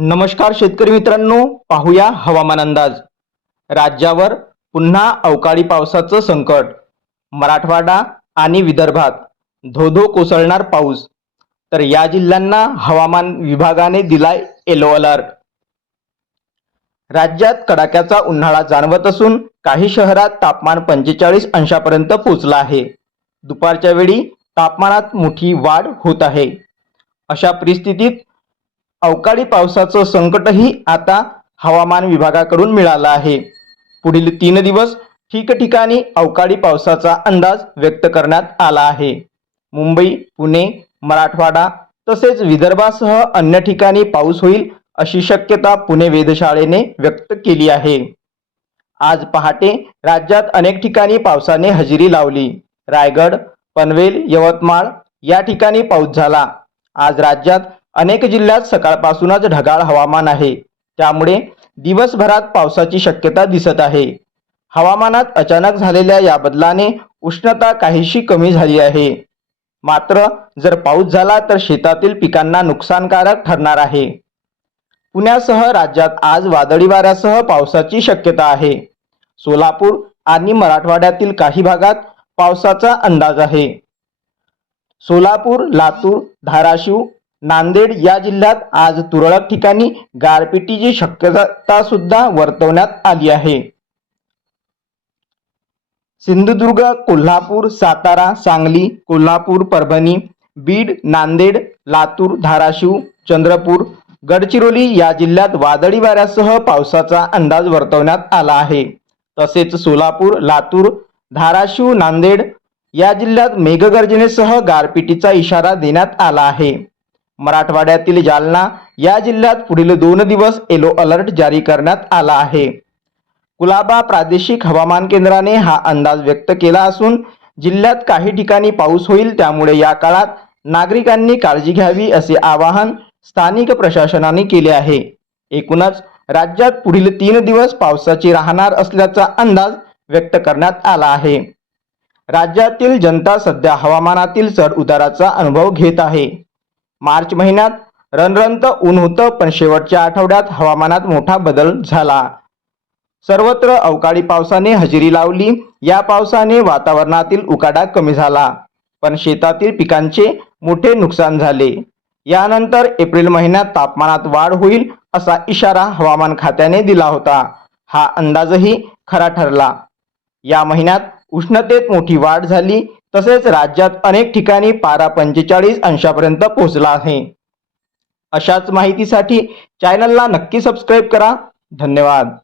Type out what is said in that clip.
नमस्कार शेतकरी मित्रांनो पाहूया हवामान अंदाज. राज्यावर पुन्हा अवकाळी पावसाचं संकट. मराठवाडा आणि विदर्भात धोधो कोसळणार पाऊस. तर या जिल्ह्यांना हवामान विभागाने दिलाय येलो अलर्ट राज्यात कडाक्याचा उन्हाळा जाणवत असून काही शहरात तापमान पंचेचाळीस अंशापर्यंत पोहोचलं आहे. दुपारच्या वेळी तापमानात मोठी वाढ होत आहे. अशा परिस्थितीत अवकाळी पावसाचं संकटही आता हवामान विभागाकडून मिळालं आहे. पुढील तीन दिवस ठिकठिकाणी अवकाळी पावसाचा अंदाज व्यक्त करण्यात आला आहे. मुंबई पुणे मराठवाडा तसेच विदर्भासह अन्य ठिकाणी पाऊस होईल अशी शक्यता पुणे वेधशाळेने व्यक्त केली आहे. आज पहाटे राज्यात अनेक ठिकाणी पावसाने हजेरी लावली. रायगड पनवेल यवतमाळ या ठिकाणी पाऊस झाला. आज राज्यात अनेक जिल्ह्यात सकाळपासूनच ढगाळ हवामान आहे. त्यामुळे दिवसभरात पावसाची शक्यता दिसत आहे. हवामानात अचानक झालेल्या या बदलाने उष्णता काहीशी कमी झाली आहे. मात्र जर पाऊस झाला तर शेतातील पिकांना नुकसानकारक ठरणार आहे. पुण्यासह राज्यात आज वादळी वाऱ्यासह पावसाची शक्यता आहे. सोलापूर आणि मराठवाड्यातील काही भागात पावसाचा अंदाज आहे. सोलापूर लातूर धाराशिव नांदेड या जिल्ह्यात आज तुरळक ठिकाणी गारपिटीची शक्यता सुद्धा वर्तवण्यात आली आहे. सिंधुदुर्ग कोल्हापूर सातारा सांगली कोल्हापूर परभणी बीड नांदेड लातूर धाराशिव चंद्रपूर गडचिरोली या जिल्ह्यात वादळी वाऱ्यासह पावसाचा अंदाज वर्तवण्यात आला आहे. तसेच सोलापूर लातूर धाराशिव नांदेड या जिल्ह्यात मेघगर्जनेसह गारपिटीचा इशारा देण्यात आला आहे. मराठवाड्यातील जालना या जिल्ह्यात पुढील दोन दिवस येलो अलर्ट जारी करण्यात आला आहे. कुलाबा प्रादेशिक हवामान केंद्राने हा अंदाज व्यक्त केला असून जिल्ह्यात काही ठिकाणी पाऊस होईल त्यामुळे या काळात नागरिकांनी काळजी घ्यावी असे आवाहन स्थानिक प्रशासनाने केले आहे. एकूणच राज्यात पुढील तीन दिवस पावसाची राहणार असल्याचा अंदाज व्यक्त करण्यात आला आहे. राज्यातील जनता सध्या हवामानातील चढ उताराचा अनुभव घेत आहे. मार्च महिन्यात रणरणत ऊन होतं पण शेवटच्या आठवड्यात हवामानात मोठा बदल झाला. सर्वत्र अवकाळी पावसाने हजेरी लावली. या पावसाने वातावरणातील उकाडा कमी झाला पण शेतातील पिकांचे मोठे नुकसान झाले. यानंतर एप्रिल महिन्यात तापमानात वाढ होईल असा इशारा हवामान खात्याने दिला होता. हा अंदाजही खरा ठरला. या महिन्यात उष्णतेत मोठी वाढ झाली तसेच राज्यात अनेक ठिकाणी पारा पंचेचाळीस अंशापर्यंत पोहोचला आहे. अशाच माहितीसाठी चॅनलला नक्की सबस्क्राईब करा. धन्यवाद.